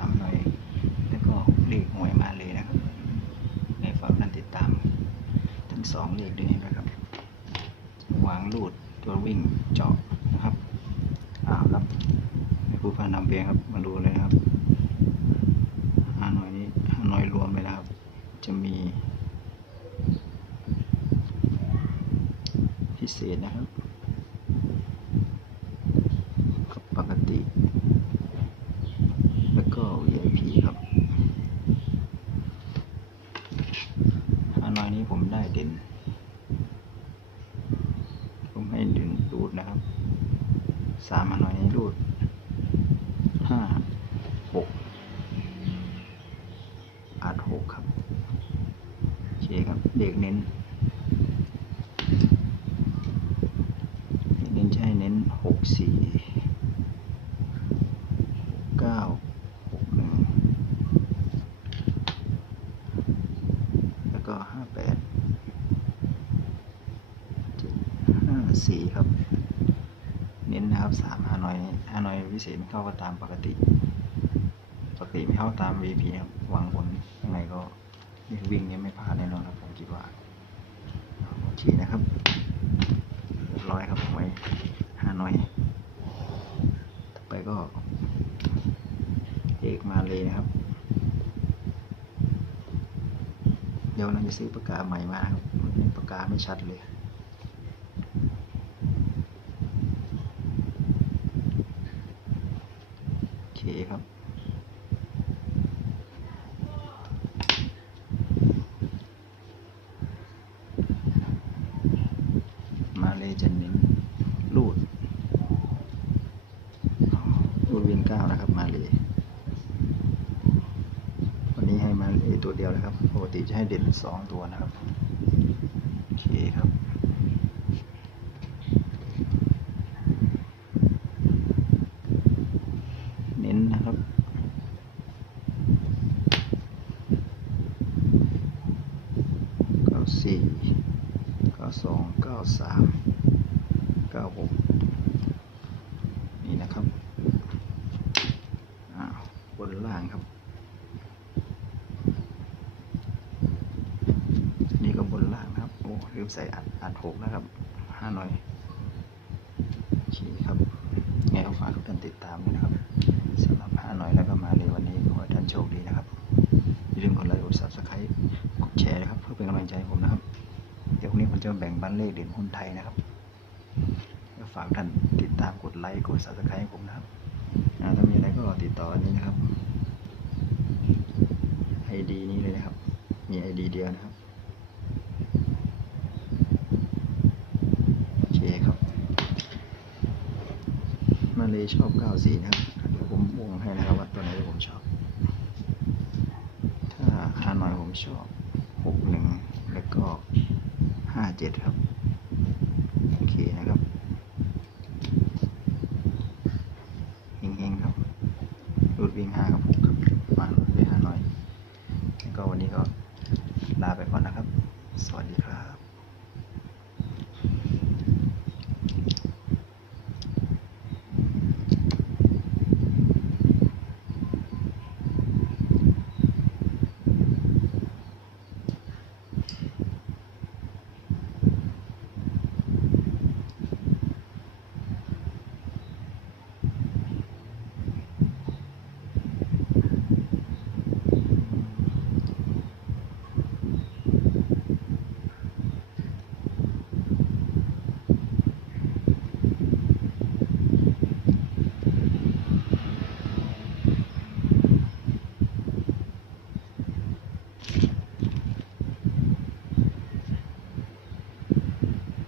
ามหน่วยแล้วก็เลขหวยมาเลยนะครับในฝากนั้นติดตาม ทั้งสองเลขด้วยนะครับวางลูดตัววิ่งเจาะนะครับอ้าวครับในผู้พันนำเบียงครับมาดูเลยครับห้าหน่วยนี้ห้าหน่วยรวมเลยนะครับ จะมี พิเศษนะครับปกติ แล้วก็ VIP ครับฮานอยนี้ผมได้เด่น ผมให้เด่นรูดนะครับ สามฮานอยนี้รูดห้าหกอาจหกครับโอเคครับเด็กเน้นเน้นให้เน้นหกสี่เก้าหกหนึ่งแล้วก็ห้าแปดเจ็ดห้าสี่ครับ เน้นนะครับสามฮานอยฮานอยพิเศษไม่เข้าก็ตามปกติปกติไม่เข้าตาม VP ครับวางบนข้างในก็วิ่งเนี้ไม่พลาดแน่นอนครับผมคิดว่าโอเคนะครับร้อยครับหวยห้าน้อยต่อไปก็ เอกมาเลยนะครับ เดี๋ยวเราจะซื้อปากกาใหม่มาครับปากกาไม่ชัดเลย โอเคครับ มาเลยจะเน้นรูดรูดเวียนเก้านะครับ มาเลยวันนี้ให้มาเลยตัวเดียวนะครับ ปกติจะให้เด่นสองตัวนะครับ โอเคครับ เน้นนะครับ เก้าสี่เก้า สองเก้าสามเก้าหกนี่นะครับอ้าบนล่างครับ นี่ก็บนล่างนะครับ โอ้ลืมใส่อัดอัดหกนะครับห้าหน่อยโอเคครับไงก็ฝากทุกท่านติดตามด้วยนะครับสำหรับห้าหน่อยแล้วก็มาเลยวันนี้ขอให้ท่านโชคดีนะครับอย่าลืมกดไลค์กดซับสไครต์กดแชร์นะครับ เพื่อเป็นกำลังใจให้ผมนะ นนี้ผมจะแบ่งบันเลขเด่นหุ้นไทยนะครับก็ฝากท่านติดตามกดไลค์กด subscribe ให้ผมนะครับถ้ามีอะไรก็ติดต่ออันนี้นะครับ ID นี้เลยนะครับ มี ID เดียวนะครับโอเคครับ มาเลยชอบ94นะครับเดี๋ยวผมวงให้นะครับว่าตัวไหนที่ผมชอบ ถ้าฮานอยผมชอบ 61 แล้วก็ ห้าเจ็ดครับ โอเคนะครับเฮงๆครับรูดวิ่งห้ากับหกครับมาไปหาหน่อย ก็วันนี้ก็ลาไปก่อนนะครับ สวัสดีครับ